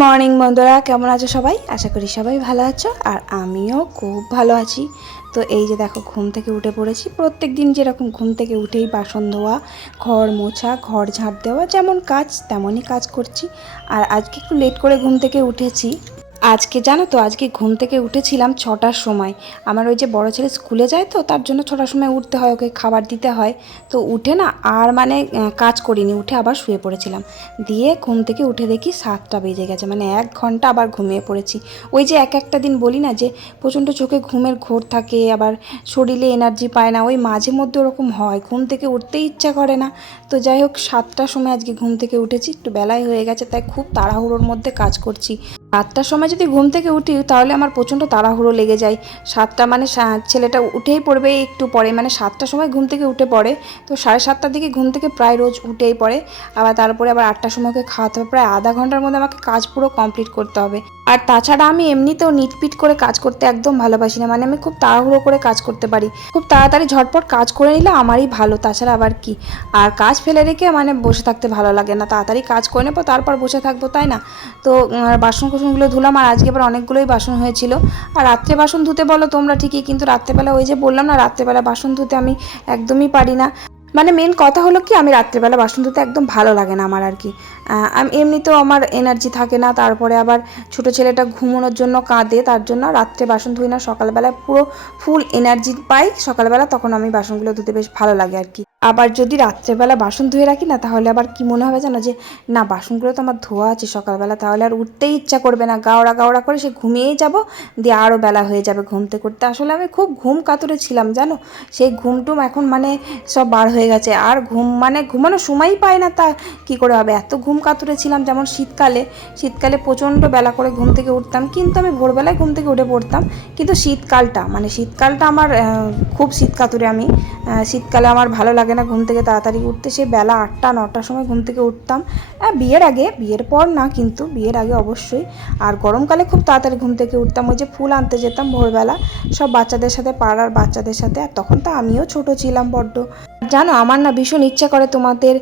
Morning বন্ধুরা, কেমন আছো সবাই? আশা করি সবাই ভালো আছো, আর আমিও খুব ভালো আছি। তো এই যে দেখো, ঘুম থেকে উঠে পড়েছি। প্রত্যেক দিন যেরকম ঘুম থেকে উঠেই বাসন ধোয়া, ঘর মোছা, ঘর ঝাঁট দেওয়া, যেমন কাজ, তেমনই কাজ করছি। আর আজকে একটু লেট করে ঘুম থেকে উঠেছি। আজকে জানো তো, আজকে ঘুম থেকে উঠেছিলাম ছটার সময়। আমার ওই যে বড় ছেলে স্কুলে যায় তো, তার জন্য ছটার সময় উঠতে হয়, ওকে খাবার দিতে হয়। তো উঠে না আর মানে কাজ করিনি, উঠে আবার শুয়ে পড়েছিলাম। দিয়ে ঘুম থেকে উঠে দেখি সাতটা বেজে গেছে মানে এক ঘণ্টা আবার ঘুমিয়ে পড়েছি। ওই যে এক একটা দিন বলি না যে, প্রচণ্ড চোখে ঘুমের ঘোর থাকে, আবার শরীরে এনার্জি পায় না, ওই মাঝে মধ্যে ওরকম হয়, ঘুম থেকে উঠতেই ইচ্ছা করে না। তো যাই হোক, সাতটার সময় আজকে ঘুম থেকে উঠেছি, একটু বেলায় হয়ে গেছে, তাই খুব তাড়াহুড়োর মধ্যে কাজ করছি। সাতটার সময় যদি ঘুম থেকে উঠি, তাহলে আমার প্রচণ্ড তাড়াহুড়ো লেগে যায়। সাতটা মানে ছেলেটা উঠেই পড়বে একটু পরে মানে সাতটার সময় ঘুম থেকে উঠে পড়ে। তো সাড়ে সাতটার দিকে ঘুম থেকে প্রায় রোজ উঠেই পড়ে। আবার তারপরে আবার আটটার সময় ওকে খাওয়াতে হবে। প্রায় আধা ঘণ্টার মধ্যে আমাকে কাজ পুরো কমপ্লিট করতে হবে। আর তাছাড়া আমি এমনিতেও নিটপিট করে কাজ করতে একদম ভালোবাসি না। মানে আমি খুব তাড়াহুড়ো করে কাজ করতে পারি। খুব তাড়াতাড়ি ঝটপট কাজ করে নিলে আমারই ভালো, তাছাড়া আবার কি? আর কাজ ফেলে রেখে মানে বসে থাকতে ভালো লাগে না। তাড়াতাড়ি কাজ করে নেব, তারপর বসে থাকব, তাই না? তো বাসন কুসনগুলো ধুলাম আর আজকে আবার অনেকগুলোই বাসন হয়েছিল। আর রাত্রে বাসন ধুতে বলো তোমরা ঠিকই, কিন্তু রাত্রেবেলা ওই যে বললাম না, রাত্রেবেলা বাসন ধুতে আমি একদমই পারি না। মানে মেন কথা হলো কি, আমি রাত্রেবেলা বাসন ধুতে একদম ভালো লাগে না আমার আর কি। আমি, এমনিতেও আমার এনার্জি থাকে না, তারপরে আবার ছোট ছেলেটা ঘুমানোর জন্য কাঁদে, তার জন্য রাত্রে বাসন ধুই না, সকালবেলায় পুরো ফুল এনার্জি পাই, সকালবেলা তখন আমি বাসনগুলো ধুতে বেশ ভালো লাগে আর কি। আবার যদি রাত্রেবেলা বাসন ধুয়ে রাখি না, তাহলে আবার কি মনে হবে জানো যে, না, বাসনগুলো তো আমার ধোয়া আছে সকালবেলা, তাহলে আর উঠতেই ইচ্ছা করবে না। গাওড়া গাওড়া করে সে ঘুমিয়েই যাব, দিয়ে আরও বেলা হয়ে যাবে ঘুমতে করতে আসলে আমি খুব ঘুম কাতরে ছিলাম, জানো? সেই ঘুমটুম এখন মানে সব বার হয়ে গেছে। আর ঘুম মানে ঘুমানোর সময়ই পায় না তা কি করে হবে? এত ঘুম কাতরে ছিলাম যেমন শীতকালে শীতকালে প্রচণ্ড বেলা করে ঘুম থেকে উঠতাম, কিন্তু আমি ভোরবেলায় ঘুম থেকে উঠে পড়তাম। কিন্তু শীতকালটা মানে শীতকালটা আমার খুব শীত কাতুরে আমি। শীতকালে আমার ভালো লাগে না ঘুম থেকে তাড়াতাড়ি উঠতে। সে বেলা আটটা নটার সময় ঘুম থেকে উঠতাম। আহ, বিয়ের আগে বিয়ের পর না কিন্তু বিয়ের আগে অবশ্যই। আর গরমকালে খুব তাড়াতাড়ি ঘুম থেকে উঠতাম। ওই যে ফুল আনতে যেতাম ভোরবেলা সব বাচ্চাদের সাথে পাড়ার বাচ্চাদের সাথে। আর তখন তো আমিও ছোট ছিলাম বড্ড। জানো আমার না ভীষণ ইচ্ছা করে তোমাদের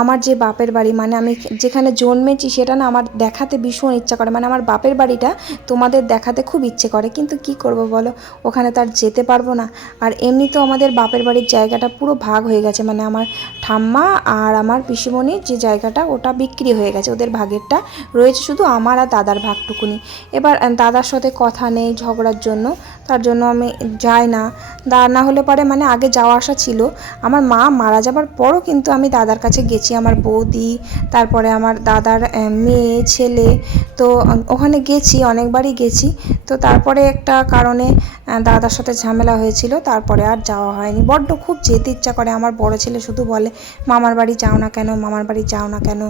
আমার যে বাপের বাড়ি মানে আমি যেখানে জন্মেছি সেটা না আমার দেখাতে ভীষণ ইচ্ছা করে। মানে আমার বাপের বাড়িটা তোমাদের দেখাতে খুব ইচ্ছে করে। কিন্তু কি করব বলো? ওখানে তো আর যেতে পারব না। আর এমনিতেও আমাদের বাপের বাড়ির জায়গাটা পুরো ভাগ হয়ে গেছে। মানে আমার ঠাম্মা আর আমার পিসিমণির যে জায়গাটা, ওটা বিক্রি হয়ে গেছে। ওদের ভাগেরটা রয়েছে শুধু আমার আর দাদার ভাগটুকুনি। এবার দাদার সাথে কথা নেই ঝগড়ার জন্য। তার জন্য আমি যাই না। দা না হলে পরে মানে আগে যাওয়া আসা ছিল। আমার মা মারা যাবার পরও কিন্তু আমি দাদার কাছে গেছি। আমার বৌদি, তারপরে আমার দাদার মেয়ে, ছেলে, তো ওখানে গেছি, অনেকবারই গেছি। তো তারপরে একটা কারণে দাদার সাথে ঝামেলা হয়েছিল। তারপরে আর যাওয়া হয়নি। বড্ড খুব যেতে ইচ্ছা করে। আমার বড় ছেলে শুধু বলে, মামার বাড়ি যাও না কেন? মামার বাড়ি যাও না কেন?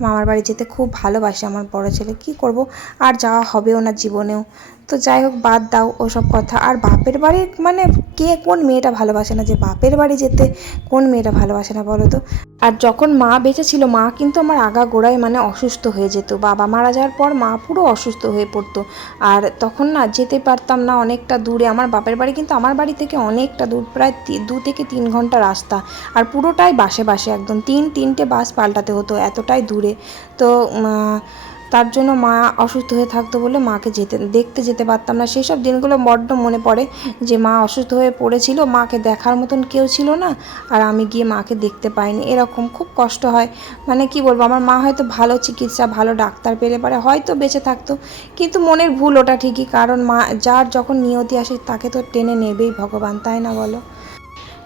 মামার বাড়ি যেতে খুব ভালোবাসে আমার বড় ছেলে। কি করব? আর যাওয়া হবেও না জীবনেও। তো যাই হোক, বাদ দাও ওসব কথা। আর বাপের বাড়ি মানে কে, কোন মেয়েটা ভালোবাসে না যে বাপের বাড়ি যেতে কোন মেয়েটা ভালোবাসে না বলো তো? আর যখন মা বেঁচে ছিল, মা কিন্তু আমার আগা গোড়ায় মানে অসুস্থ হয়ে যেত। বাবা মারা যাওয়ার পর মা পুরো অসুস্থ হয়ে পড়তো। আর তখন না যেতে পারতাম না অনেকটা দূরে। আমার বাপের বাড়ি কিন্তু আমার বাড়ি থেকে অনেকটা দূর, প্রায় দু থেকে তিন ঘণ্টা রাস্তা। আর পুরোটাই বাসে বাসে, একদম তিন, তিনটে বাস পাল্টাতে হতো এতটাই দূরে। তো তার জন্য মা অসুস্থ হয়ে থাকতো বলে মাকে যেতে, দেখতে যেতে পারতাম না। সেই সব দিনগুলো বড্ড মনে পড়ে যে মা অসুস্থ হয়ে পড়েছিল, মাকে দেখার মতন কেউ ছিল না আর আমি গিয়ে মাকে দেখতে পাইনি। এরকম খুব কষ্ট হয়। মানে কি বলব, আমার মা হয়তো ভালো চিকিৎসা, ভালো ডাক্তার পেলে পারে হয়তো বেঁচে থাকতো। কিন্তু মনের ভুল ওটা ঠিকই, কারণ মা, যার যখন নিয়তি আসে তাকে তো টেনে নেবেই ভগবান, তাই না বলো?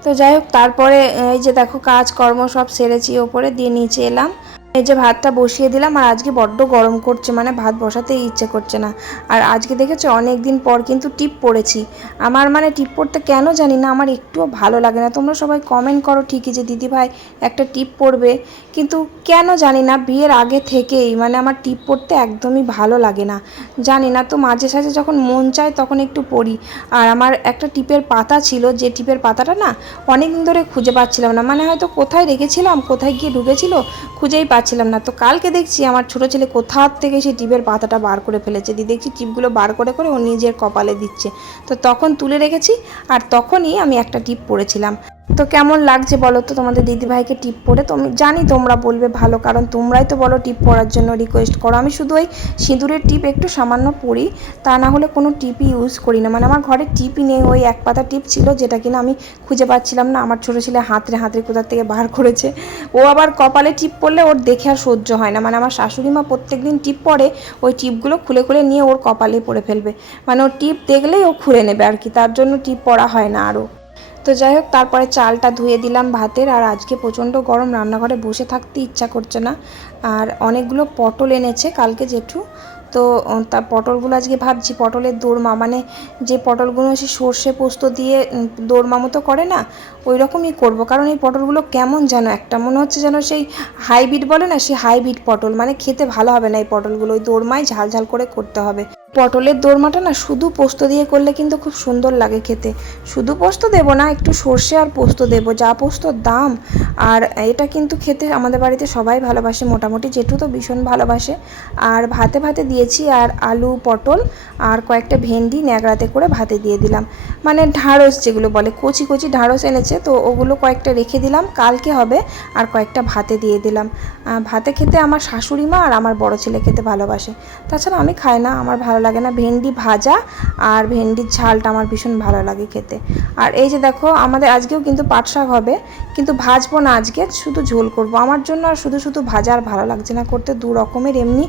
তো যাই হোক, তারপরে এই যে দেখো, কাজকর্ম সব সেরেছি, ওপরে দিয়ে নিচে এলাম। এই যে ভাতটা বসিয়ে দিলাম আর আজকে বড্ড গরম করছে মানে ভাত বসাতেই ইচ্ছে করছে না। আর আজকে দেখেছ অনেক দিন পর কিন্তু টিপ পড়েছি। আমার মানে টিপ পড়তে কেন জানি না, আমার একটুও ভালো লাগে না। তোমরা সবাই কমেন্ট করো ঠিকই যে, দিদি ভাই, একটা টিপ পড়বে। কিন্তু কেন জানি না, বিয়ের আগে থেকেই মানে আমার টিপ পড়তে একদমই ভালো লাগে না। জানি না তো, মাঝে সাঝে যখন মন চায় তখন একটু পড়ি। আর আমার একটা টিপের পাতা ছিল, যে টিপের পাতাটা না অনেক দিন ধরে খুঁজে পাচ্ছিলাম না। মানে হয়তো কোথায় রেখেছিলাম, কোথায় গিয়ে ঢুকেছিল, খুঁজেই পাচ্ছিলাম না। তো কালকে দেখছি আমার ছোটো ছেলে কোথা থেকে সেই টিপের পাতাটা বার করে ফেলেছে? দিয়ে দেখছি টিপগুলো বার করে করে ও নিজের কপালে দিচ্ছে। তো তখন তুলে রেখেছি আর তখনই আমি একটা টিপ পড়েছিলাম। তো কেমন লাগছে বলো তো? তোমাদের দিদিভাইকে টিপ পরে তো আমি জানি তোমরা বলবে ভালো, কারণ তোমরাই তো বলো টিপ পরার জন্য রিকোয়েস্ট করো। আমি শুধু ওই সিঁদুরের টিপ একটু সামান্য পরি তা না হলে কোনো টিপই ইউজ করি না। মানে আমার ঘরে টিপই নেই, ওই এক পাতা টিপ ছিল যেটা কিনা আমি খুঁজে পাচ্ছিলাম না। আমার ছোটো ছেলে হাতরে হাতরে কোথার থেকে বার করেছে। ও আবার কপালে টিপ পরলে ওর দেখে আর সহ্য হয় না। মানে আমার শাশুড়ি মা প্রত্যেক দিন টিপ পরে, ওই টিপগুলো খুলে খুলে নিয়ে ওর কপালে পরে ফেলবে। মানে ও টিপ দেখলেই ও খুলে নেবে আর কি। তার জন্য টিপ পরা হয় না আরও তো যাই হোক তারপরে চালটা ধুয়ে দিলাম ভাতের। আর আজকে প্রচণ্ড গরম রান্নাঘরে বসে থাকতে ইচ্ছা করছে না। আর অনেকগুলো পটল এনেছে কালকে জেঠু। তো উম, তা পটলগুলো আজকে ভাবছি পটলের দোরমা। মানে যে পটলগুলো সে সর্ষে পোস্ত দিয়ে দোরমা মতো করে না ওই রকমই করব। কারণ এই পটলগুলো কেমন যেন একটা মনে হচ্ছে যেন সেই হাইব্রিড বলে না সেই হাইব্রিড পটল। মানে খেতে ভালো হবে না এই পটলগুলো ওই দোরমায় ঝাল ঝাল করে করতে হবে। পটলের দোরমাটা না শুধু পোস্ত দিয়ে করলে কিন্তু খুব সুন্দর লাগে খেতে। শুধু পোস্ত দেবো না, একটু সর্ষে আর পোস্ত দেবো, যা পোস্তর দাম। আর এটা কিন্তু খেতে আমাদের বাড়িতে সবাই ভালোবাসে মোটামুটি, জেঠু তো ভীষণ ভালোবাসে। আর ভাতে ভাতে দিয়েছি আর আলু, পটল আর কয়েকটা ভেন্ডি ন্যাকড়াতে করে ভাতে দিয়ে দিলাম। মানে ঢাঁড়স যেগুলো বলে, কচি কচি ঢাঁড়স এনেছে, তো ওগুলো কয়েকটা রেখে দিলাম, কালকে হবে আর কয়েকটা ভাতে দিয়ে দিলাম। ভাতে খেতে আমার শাশুড়ি মা আর আমার বড় ছেলে খেতে ভালোবাসে। তাছাড়া আমি খাই না, আমার ভালো লাগে না। ভেন্ডি ভাজা আর ভেন্ডির ঝালটা আমার ভীষণ ভালো লাগে খেতে। আর এই যে দেখো, আমাদের আজকেও কিন্তু পাট শাক হবে, কিন্তু ভাজবো না আজকে, শুধু ঝোল করব। আমার জন্য আর শুধু শুধু ভাজা আর ভালো লাগছে না করতে, দু রকমের এমনি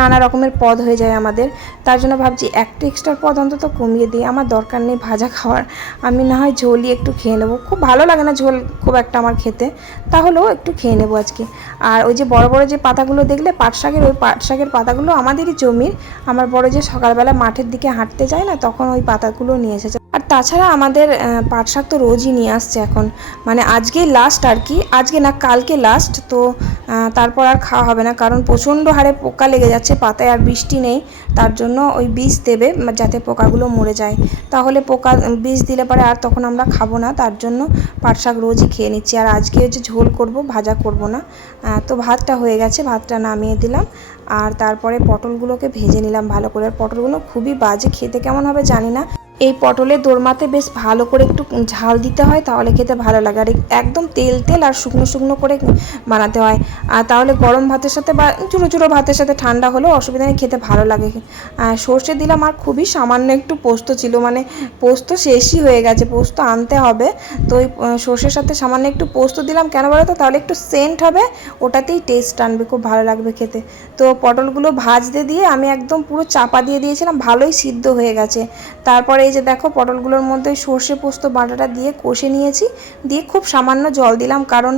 নানা রকমের পদ হয়ে যায় আমাদের। তার জন্য ভাবছি একটা এক্সট্রা পদ অন্তত কমিয়ে দিই। আমার দরকার নেই ভাজা খাওয়ার। আমি না হয় ঝোলই একটু খেয়ে নেব। খুব ভালো লাগে না ঝোল খুব একটা আমার খেতে। তাহলেও একটু খেয়ে নেব আজকে। আর ওই যে বড় বড় যে পাতাগুলো দেখলে, পাট শাকের ওই পাট শাকের পাতাগুলো আমাদেরই জমির। আমার বড় সকালবেলা মাঠের দিকে হাঁটতে যায় না তখন ওই পাতাগুলো নিয়ে এসেছে। আর তাছাড়া আমাদের পাট শাক তো রোজই নিয়ে আসছে এখন। মানে আজকেই লাস্ট আর কি, আজকে না কালকে লাস্ট তো তারপর আর খাওয়া হবে না। কারণ প্রচণ্ড হারে পোকা লেগে যাচ্ছে, পাতায় আর বৃষ্টি নেই। তার জন্য ওই বীজ দেবে যাতে পোকাগুলো মরে যায়। তাহলে পোকা বীজ দিলে পরে আর তখন আমরা খাব না। তার জন্য পাট শাক রোজই খেয়ে নিচ্ছি। আর আজকে হচ্ছে ঝোল করব, ভাজা করব না। তো ভাতটা হয়ে গেছে, ভাতটা নামিয়ে দিলাম। আর তারপরে পটলগুলোকে ভেজে নিলাম ভালো করে। আর পটলগুলো খুবই বাজে, খেতে কেমন হবে জানি না। এই পটলের দোরমাতে বেশ ভালো করে একটু ঝাল দিতে হয়, তাহলে খেতে ভালো লাগে। আর একদম তেল তেল আর শুকনো শুকনো করে বানাতে হয়। আর তাহলে গরম ভাতের সাথে বা চুড়ো চুড়ো ভাতের সাথে ঠান্ডা হলেও অসুবিধা নেই, খেতে ভালো লাগে। আর সর্ষে দিলাম আর খুবই সামান্য একটু পোস্ত ছিল মানে পোস্ত শেষই হয়ে গেছে, পোস্ত আনতে হবে। তো ওই সর্ষের সাথে সামান্য একটু পোস্ত দিলাম, কেন বলো তো? তাহলে একটু সেন্ট হবে, ওটাতেই টেস্ট আনবে, খুব ভালো লাগবে খেতে। তো পটলগুলো ভাজতে দিয়ে আমি একদম পুরো চাপা দিয়ে দিয়েছিলাম, ভালোই সিদ্ধ হয়ে গেছে। তারপরে এই যে দেখো, পটলগুলোর মধ্যে সর্ষে পোস্ত বাটাটা দিয়ে কষে নিয়েছি। দিয়ে খুব সামান্য জল দিলাম, কারণ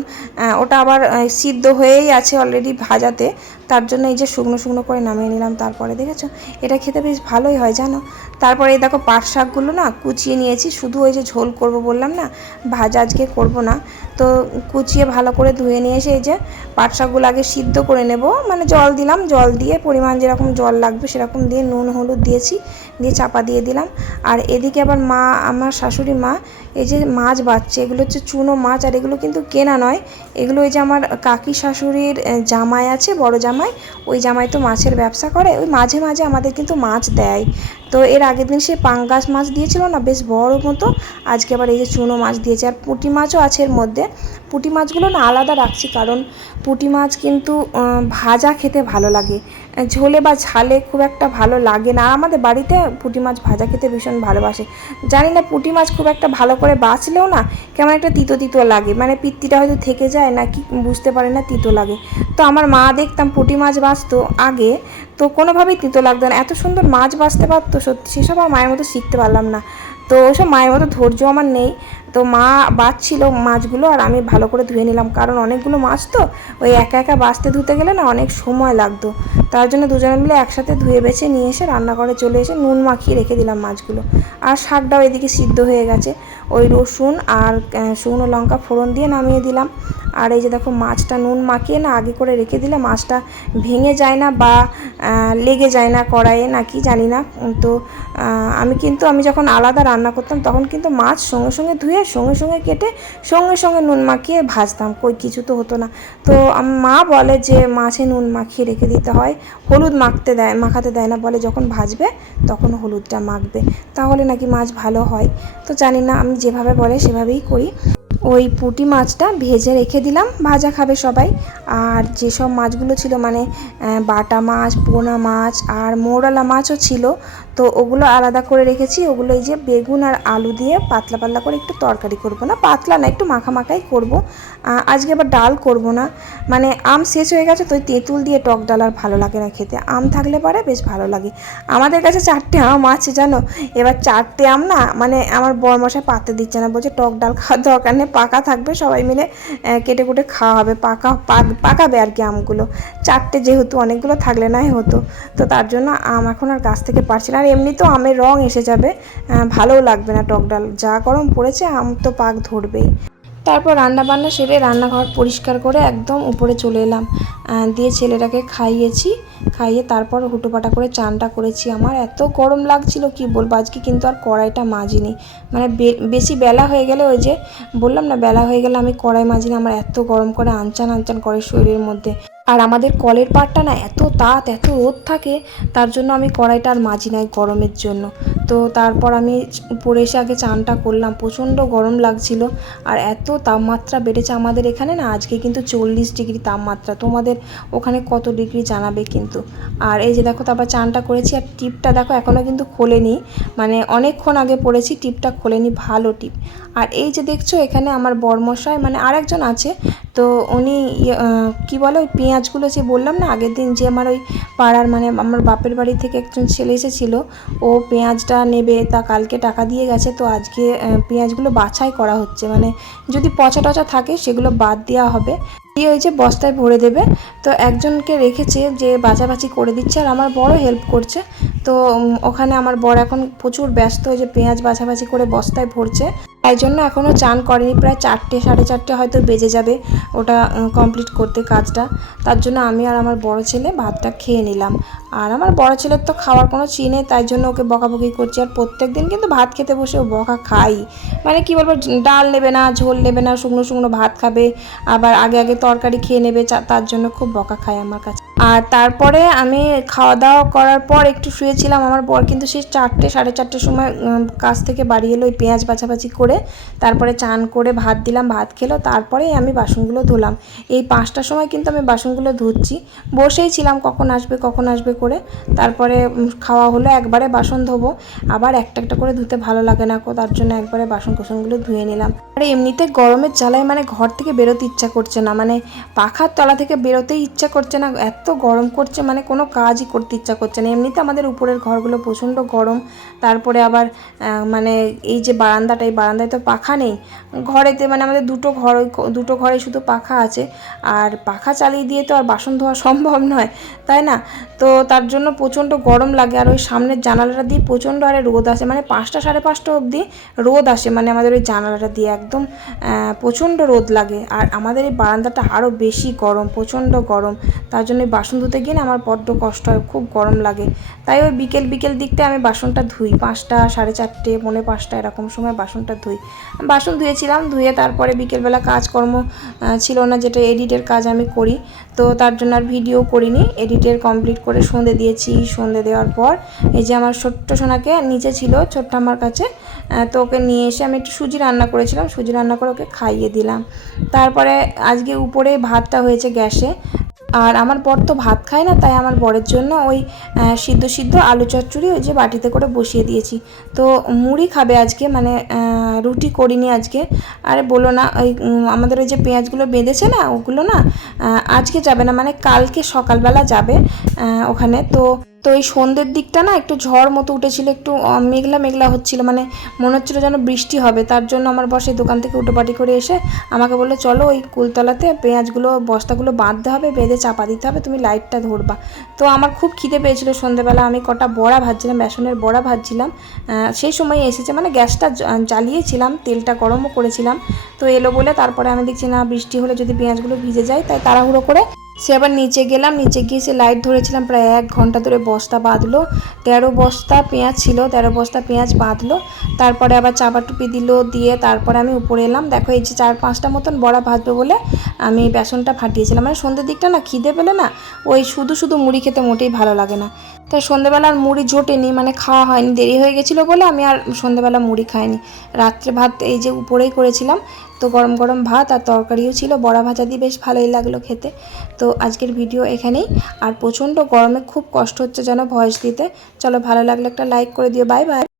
ওটা আবার সিদ্ধ হয়েই আছে অলরেডি ভাজাতে। তার জন্য এই যে শুকনো শুকনো করে নামিয়ে নিলাম তারপরে, দেখেছ? এটা খেতে বেশ ভালোই হয়, জানো? তারপরে এই দেখো পাট শাকগুলো না কুচিয়ে নিয়েছি, শুধু ওই যে ঝোল করব বললাম না, ভাজা আজকে করব না। তো কুচিয়ে ভালো করে ধুয়ে নিয়ে এসে এই যে পাট শাকগুলো আগে সিদ্ধ করে নেব। মানে জল দিলাম, জল দিয়ে পরিমাণ যেরকম জল লাগবে সেরকম দিয়ে নুন, হলুদ দিয়েছি। দিয়ে চাপা দিয়ে দিলাম। আর এদিকে আবার মা, আমার শাশুড়ি মা, এই যে মাছ বাচ্ছে এগুলো হচ্ছে চুনো মাছ, আর এগুলো কিন্তু কেনা নয়। এগুলো ওই যে আমার কাকি শাশুড়ির জামাই আছে, বড় জামাই, ওই জামাই তো মাছের ব্যবসা করে, ওই মাঝে মাঝে আমাদের কিন্তু মাছ দেয়। তো এর আগের দিন সে পাঙ্গাস মাছ দিয়েছিল না, বেশ বড় মতো, আজকে আবার এই যে চুনো মাছ দিয়েছে। আর পুঁটি মাছও আছে এর মধ্যে। পুঁটি মাছগুলো না আলাদা রাখছি, কারণ পুঁটি মাছ কিন্তু ভাজা খেতে ভালো লাগে। ঝোলে বা ঝালে খুব একটা ভালো লাগে না। আর আমাদের বাড়িতে পুঁটি মাছ ভাজা খেতে ভীষণ ভালোবাসে। জানি না পুঁটি মাছ খুব একটা ভালো করে বাঁচলেও না কেমন একটা তিতো তিতো লাগে। মানে পিত্তিটা হয়তো থেকে যায় না কি বুঝতে পারে না তিতো লাগে। তো আমার মা দেখতাম পুঁটি মাছ বাঁচতো আগে, তো কোনোভাবেই তিতো লাগতো না। এত সুন্দর মাছ বাঁচতে পারতো সত্যি, সেসব আর মায়ের মতো শিখতে পারলাম না। তো ওসব মায়ের মতো ধৈর্য আমার নেই। তো মা বাছছিল মাছগুলো আর আমি ভালো করে ধুয়ে নিলাম। কারণ অনেকগুলো মাছ তো ওই একা একা বাছতে ধুতে গেলে না অনেক সময় লাগতো। তার জন্য দুজনে মিলে একসাথে ধুয়ে বেছে নিয়ে এসে রান্নাঘরে চলে এসে নুন মাখিয়ে রেখে দিলাম মাছগুলো। আর শাকটাও এদিকে সিদ্ধ হয়ে গেছে। ওই রসুন আর শুকনো লঙ্কা ফোড়ন দিয়ে নামিয়ে দিলাম। আর এই যে দেখো মাছটা নুন মাখিয়ে না আগে করে রেখে দিলে মাছটা ভেঙে যায় না বা লেগে যায় না কড়াইয়ে নাকি জানি না। তো আমি কিন্তু, আমি যখন আলাদা রান্না করতাম তখন কিন্তু মাছ সঙ্গে সঙ্গে ধুয়ে সঙ্গে সঙ্গে কেটে সঙ্গে সঙ্গে নুন মাখিয়ে ভাজতাম। কই, কিছু তো হতো না। তো মা বলে যে মাছে নুন মাখিয়ে রেখে দিতে হয়, হলুদ মাখতে দেয়, মাখাতে দেয় না, বলে যখন ভাজবে তখন হলুদটা মাখবে। তাহলে নাকি মাছ ভালো হয়। তো জানি না, আমি যেভাবে বলে সেভাবেই করি। ওই পুঁটি মাছটা ভেজে রেখে দিলাম, ভাজা খাবে সবাই। আর যেসব মাছগুলো ছিল মানে বাটা মাছ, পোনা মাছ আর মোড়ালা মাছও ছিল তো ওগুলো আলাদা করে রেখেছি, ওগুলো এই যে বেগুন আর আলু দিয়ে পাতলা পাতলা করে একটু তরকারি করব না, পাতলা না, একটু মাখা মাখাই করব আজকে আবার ডাল করব না মানে আম শেষ হয়ে গেছে তো ওই তেঁতুল দিয়ে টক ডাল আর ভালো লাগে না খেতে, আম থাকলে পরে বেশ ভালো লাগে। আমাদের কাছে চারটে আম আছে জানো, এবার চারটে আম না মানে আমার বরমশাই পাতে দিচ্ছে না, বলছে টক ডাল খাওয়ার দরকার নেই, পাকা থাকবে, সবাই মিলে কেটে কুটে খাওয়া হবে, পাকা, পাক- পাকাবে আর কি আমগুলো। চারটে যেহেতু অনেকগুলো থাকলে নাই হতো, তো তার জন্য আম এখন আর গাছ থেকে পারছি না এমনিতেও আমের রং এসে যাবে। ভালোও লাগবে না টক ডাল। যা গরম পড়েছে, আম তো পাক ধরবেই। তারপর রান্না বান্না সেরে রান্নাঘর পরিষ্কার করে একদম উপরে চলে এলাম। দিয়ে ছেলেটাকে খাইয়েছি। খাইয়ে তারপর হুটোপাটা করে চানটা করেছি আমার। এত গরম লাগছিল, কি বলব? আজকে কিন্তু আর কড়াইটা মাজিনি। মানে বেশি বেলা হয়ে গেলে ওই যে বললাম না, বেলা হয়ে গেলে আমি কড়াই মাজিনি আমার এত গরম করে আনচান আনচান করে শরীরের মধ্যে। আর আমাদের কলের পাটটা না এত তাত, এত রোদ থাকে, তার জন্য আমি কড়াইটা আর মাজি নাই গরমের জন্য। তো তারপর আমি উপরে এসে আগে চানটা করলাম, প্রচণ্ড গরম লাগছিল আর এত তাপমাত্রা বেড়েছে আমাদের এখানে না, আজকে কিন্তু চল্লিশ ডিগ্রি তাপমাত্রা। তোমাদের ওখানে কত ডিগ্রি জানাবে কিন্তু। আর এই যে দেখো, তারপর চানটা করেছি আর টিপটা দেখো এখনও কিন্তু খোলেনি। মানে অনেকক্ষণ আগে পড়েছি, টিপটা খোলেনি, ভালো টিপ। আর এই যে দেখছ, এখানে আমার বরমশাই মানে আরেকজন আছে তো উনি ইয়ে, কি বলে ওই পেঁয়াজগুলো যে বললাম না আগের দিন যে আমার ওই পাড়ার মানে আমার বাপের বাড়ি থেকে একজন ছেলে এসেছিল ও পেঁয়াজটা নেবে তা কালকে টাকা দিয়ে গেছে তো আজকে পেঁয়াজগুলো বাছাই করা হচ্ছে। মানে যদি পচা টচা থাকে সেগুলো বাদ দেওয়া হবে। দিয়ে ওই যে বস্তায় ভরে দেবে। তো একজনকে রেখেছে যে বাছাবাছি করে দিচ্ছে আর আমার বড় হেল্প করছে। তো ওখানে আমার বর এখন প্রচুর ব্যস্ত ওই যে পেঁয়াজ বাছাবাছি করে বস্তায় ভরছে। তাই জন্য এখনও চান করেনি। প্রায় চারটে, সাড়ে চারটে হয়তো বেজে যাবে ওটা কমপ্লিট করতে কাজটা। তার জন্য আমি আর আমার বড় ছেলে ভাতটা খেয়ে নিলাম। আর আমার বড় ছেলের তো খাওয়ার কোনো চি নেই, তাই জন্য ওকে বকাবকি করছি। আর প্রত্যেক দিন কিন্তু ভাত খেতে বসে ও বকা খাই। মানে কি বলব, ডাল নেবে না, ঝোল নেবে না, শুকনো শুকনো ভাত খাবে, আবার আগে আগে তরকারি খেয়ে নেবে তার জন্য খুব বকা খায় আমার কাছে। আর তারপরে আমি খাওয়া দাওয়া করার পর একটু শুয়েছিলাম। আমার বর কিন্তু সেই চারটে, সাড়ে চারটের সময় কাজ থেকে বাড়ি এলো ওই পেঁয়াজ বাছাবাছি করে, তারপরে চান করে ভাত দিলাম, ভাত খেলো, তারপরেই আমি বাসনগুলো ধুলাম। এই পাঁচটার সময় কিন্তু আমি বাসনগুলো ধুচ্ছি। বসেই ছিলাম, কখন আসবে কখন আসবে করে। তারপরে খাওয়া হলো, একবারে বাসন ধোবো। আবার একটা একটা করে ধুতে ভালো লাগে না তার জন্য একবারে বাসন কোসনগুলো ধুয়ে নিলাম। আর এমনিতে গরমের জ্বালায় মানে ঘর থেকে বেরোতে ইচ্ছা করছে না মানে পাখার তলা থেকে বেরোতেই ইচ্ছা করছে না, এত গরম করছে মানে কোনো কাজই করতে ইচ্ছা করছে না। এমনিতে আমাদের উপরের ঘরগুলো প্রচণ্ড গরম, তারপরে আবার মানে এই যে বারান্দাটা, এই বারান্দায় তো পাখা নেই। ঘরেতে মানে আমাদের দুটো ঘর দুটো ঘরে শুধু পাখা আছে। আর পাখা চালিয়ে দিয়ে তো আর বাসন ধোয়া সম্ভব নয়, তাই না? তো তার জন্য প্রচণ্ড গরম লাগে, আর ওই সামনের জানালাটা দিয়ে প্রচণ্ড আরে রোদ আসে মানে পাঁচটা সাড়ে পাঁচটা অবধি রোদ আসে মানে আমাদের ওই জানালাটা দিয়ে একদম। আহ, প্রচণ্ড রোদ লাগে। আর আমাদের এই বারান্দাটা আরও বেশি গরম প্রচণ্ড গরম। তার জন্য বাসন ধুতে গিয়ে আমার বড্ড কষ্ট হয় খুব গরম লাগে। তাই ওই বিকেল বিকেল দিকটায় আমি বাসনটা ধুই। পাঁচটা সাড়ে চারটে পৌনে পাঁচটা এরকম সময় বাসনটা ধুই। বাসন ধুয়েছিলাম ধুয়ে তারপরে বিকেলবেলা কাজকর্ম ছিল না যেটা এডিটের কাজ আমি করি। তো তার জন্য আর ভিডিও করিনি। এডিটের কমপ্লিট করে সন্ধে দিয়েছি। সন্ধে দেওয়ার পর এই যে আমার ছোট্ট সোনাকে নিচে ছিল ছোট্ট আমার কাছে তো ওকে নিয়ে এসে আমি একটু সুজি রান্না করেছিলাম। সুজি রান্না করে ওকে খাইয়ে দিলাম। তারপরে আজকে উপরে ভাতটা হয়েছে গ্যাসে। আর আমার বর তো ভাত খায় না, তাই আমার বরের জন্য ওই সিদ্ধ সিদ্ধ আলু চচ্চড়ি ওই যে বাটিতে করে বসিয়ে দিয়েছি। তো মুড়ি খাবে আজকে মানে রুটি করিনি আজকে। আরে বলো না, ওই আমাদের ওই যে পেঁয়াজগুলো বেঁধেছে না, ওগুলো না আজকে যাবে না মানে কালকে সকালবেলা যাবে ওখানে। তো তো এই সন্ধ্যের দিকটা না একটু ঝড় মতো উঠেছিল, একটু মেঘলা মেঘলা হচ্ছিল মানে মনে হচ্ছিল যেন বৃষ্টি হবে। তার জন্য আমার বসে দোকান থেকে উটোপাটি করে এসে আমাকে বলল, চলো ওই কুলতলাতে পেঁয়াজগুলো, বস্তাগুলো বাঁধতে হবে, বেঁধে চাপা দিতে হবে, তুমি লাইটটা ধরবা। তো আমার খুব খিদে পেয়েছিল সন্ধ্যেবেলা, আমি কটা বড়া ভাজছিলাম, বেসনের বড়া ভাজছিলাম। সেই সময় এসেছে মানে গ্যাসটা জ্বালিয়েছিলাম, তেলটা গরমও করেছিলাম। তো এলো বলে তারপরে আমি দেখছি, না, বৃষ্টি হলে যদি পেঁয়াজগুলো ভিজে যায়, তাই তাড়াহুড়ো করে সে আবার নিচে গেলাম, নিচে গিয়ে সে লাইট ধরেছিলাম, প্রায় এক ঘণ্টা ধরে বস্তা বাঁধলো। তেরো বস্তা পেঁয়াজ ছিল, তেরো বস্তা পেঁয়াজ বাঁধলো। তারপরে আবার চাপা টুপি দিল, দিয়ে তারপরে আমি উপরে এলাম। দেখো এই যে চার পাঁচটা মতন বড়া ভাজবে বলে আমি বেসনটা ফাটিয়েছিলাম। মানে সন্ধ্যের দিকটা না খিদে পেলে না ওই শুধু শুধু মুড়ি খেতে মোটেই ভালো লাগে না। তো আর মুড়ি জোটেনি মানে খাওয়া হয়নি, দেরি হয়ে গেছিল বলে আমি আর সন্ধেবেলা মুড়ি খাইনি। রাত্রে ভাত এই যে উপরেই করেছিলাম তো গরম গরম ভাত আর তরকারিও ছিল, বড়া ভাজা দিয়ে বেশ ভালোই লাগল খেতে। তো আজকের ভিডিও এখানেই। আর প্রচণ্ড গরমে খুব কষ্ট হচ্ছে যেন ভয়েস দিতে। চলো ভালো লাগলে একটা লাইক করে দিও। Bye bye